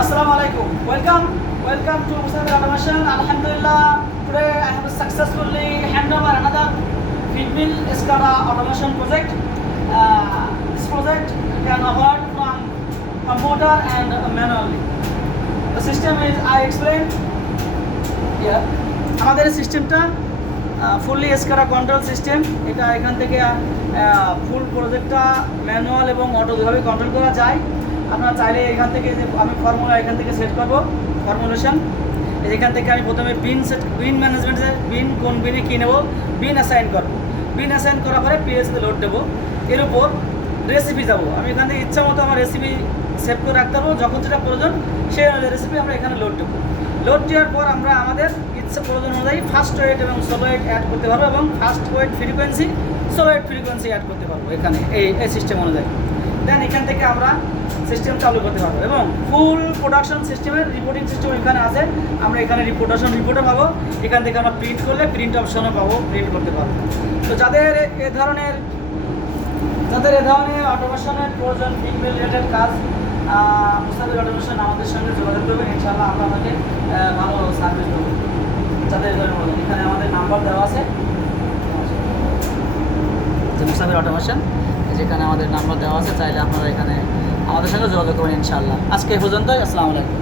Assalamu alaikum. Welcome to Musafir Automation. Alhamdulillah, today I have successfully handed over another feed mill SCADA automation project. This project can operate from computer and manually. The system is I explained here. আমাদের সিস্টেমটা fully SCADA control system. এটা এখান থেকে ফুল প্রজেক্টটা manual এবং auto দুভাবে control করা যায়। আপনারা চাইলে এখান থেকে যে আমি ফর্মুলা এখান থেকে সেট করব, ফর্মুলেশন এখান থেকে আমি প্রথমে বিন ম্যানেজমেন্টে বিন কোন বিনে কী নেব, বিন অ্যাসাইন করব। বিন অ্যাসাইন করার পরে পিএসতে লোড দেবো। এর উপর রেসিপি যাব, আমি এখান থেকে ইচ্ছা মতো আমার রেসিপি সেভ করে রাখতে পারবো। যখন যেটা প্রয়োজন সেই রেসিপি আমরা এখানে লোড দেবো। লোড দেওয়ার পর আমরা আমাদের ইচ্ছা প্রয়োজন অনুযায়ী ফার্স্ট ওয়েট এবং সোলো ওয়েট অ্যাড করতে পারবো এবং first weight frequency solo weight frequency add করতে পারবো এখানে এই সিস্টেম অনুযায়ী। দেন এখান থেকে আমরা সিস্টেম চালু করতে পারবো এবং ফুল প্রোডাকশন সিস্টেমের রিপোর্টিং সিস্টেম এখানে আছে। আমরা এখানে রিপোর্টও পাবো। এখান থেকে আমরা প্রিন্ট করলে প্রিন্ট অপশনও পাবো, প্রিন্ট করতে পারবো। তো যাদের এ ধরনের অটোমেশনের প্রয়োজন, ফিল্ড রিলেটেড কাজ, মুস্তাফিজ অটোমেশন আমাদের সঙ্গে যোগাযোগ করবেন। ইনশাআল্লাহ আমরা আপনাকে ভালো সার্ভিস দেবো। যাদের এখানে আমাদের নাম্বার দেওয়া আছে, মুস্তাফিজ অটোমেশন, যেখানে আমাদের নাম্বার দেওয়া আছে, চাইলে আপনারা এখানে আমাদের সঙ্গে যোগাযোগ করবেন ইনশাআল্লাহ। আজকে এই পর্যন্তই। আসসালামু আলাইকুম।